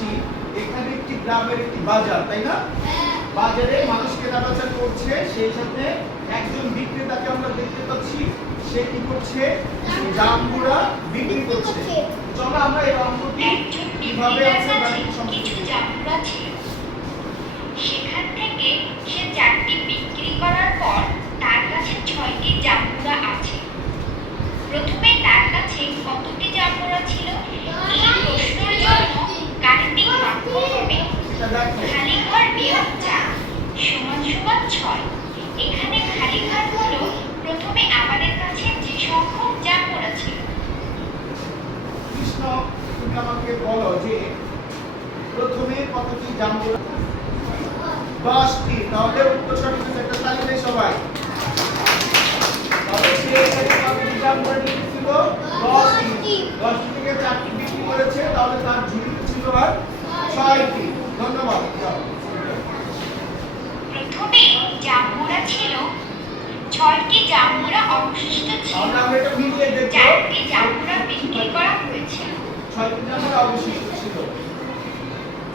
পাচ্ছি এখানে একটি গ্রামের একটি বাজার, তাই না? বাজারে মানুষ কেনাবেচা করছে, সেই সাথে একজন বিক্রেতাকে আমরা দেখতে পাচ্ছি, সে কি করছে? জামগুড়া বিক্রি করছে। চলো আমরা এই অঙ্কটি কিভাবে আছে কিছু জামগুড়া ছিল। সেখান থেকে সে 4টি বিক্রি করার পর তার কাছে 6টি জামগুড়া আছে। প্রথমে তার কাছে কতটি জামগুড়া ছিল? এই প্রশ্নের জন্য গাণিতিক বাক্য হবে খালি ঘর বিয়োগ 4 সমান সমান 6। এখানে খালি ঘর হলো প্রথমে আমাদের কাছে যে সংখ্যক জামগুড়া ছিল। কৃষ্ণ, তুমি আমাকে বলো যে প্রথমে কতটি জামগুড়া? 10টি। তাহলে উত্তর সঠিক হচ্ছে, একটা তালি দেই সবাই। তাহলে সে এখানে কতটি জামগুড়া নিয়েছিল? 10টি। 10টি থেকে 4টি বিক্রি করেছে, তাহলে তার ঝুড়িতে ছিল আর 6টি। ধন্যবাদ। প্রথমে জামগুড়া ছিল, 6টি জামগুড়া অবশিষ্ট ছিল। আমরা এটা মিলিয়ে দেখব। 4টি জামগুড়া বিক্রি করা হয়েছে। 6টি জামগুড়া অবশিষ্ট ছিল,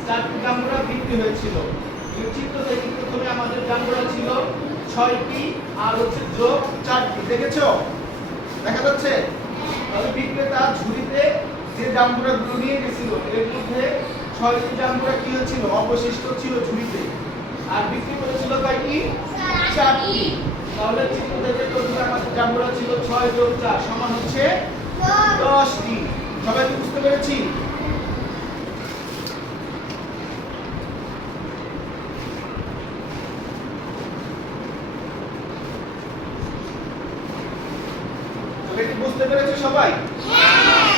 4টি জামগুড়া বিক্রি হয়েছিল। এই চিত্র দেখি, প্রথমে আমাদের জামগুড়া ছিল 6টি আর হচ্ছে যোগ 4টি। দেখেছো? দেখা যাচ্ছে? তাহলে বিক্রেতা ঝুড়িতে যে জামগুড়াগুলো নিয়ে গেছিল, এর মধ্যে 6টি জামগুড়া কি হয়েছিল? অবশিষ্ট ছিল ঝুড়িতে। আর বিক্রি করেছিল কয়টি? 4টি। তাহলে চিত্র দেখে টোটাল আমাদের জামগুড়া ছিল 6 যোগ 4 সমান হচ্ছে 10টি। সবাই কি বুঝতে পেরেছি? বুঝতে পেরেছো সবাই?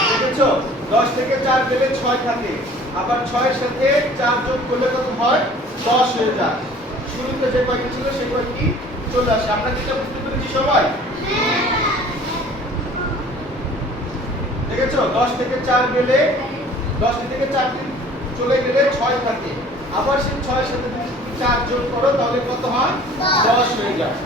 দেখেছো? 10 থেকে 4 গেলে 6 থাকে, আবার 6 এর সাথে 4 যোগ করলে কত হয়? 10 হয়ে যায়। শুরুতে যে কয়টি ছিল সেই কয়টি চলে আসে। আমরা কি এটা বুঝতে পেরেছি সবাই? দেখেছো? 10 থেকে 4 গেলে 10 থেকে 4 চলে গেলে 6 থাকে, আবার সেই 6 এর সাথে যদি 4 যোগ করো তাহলে কত হয়? 10 হয়ে যায়।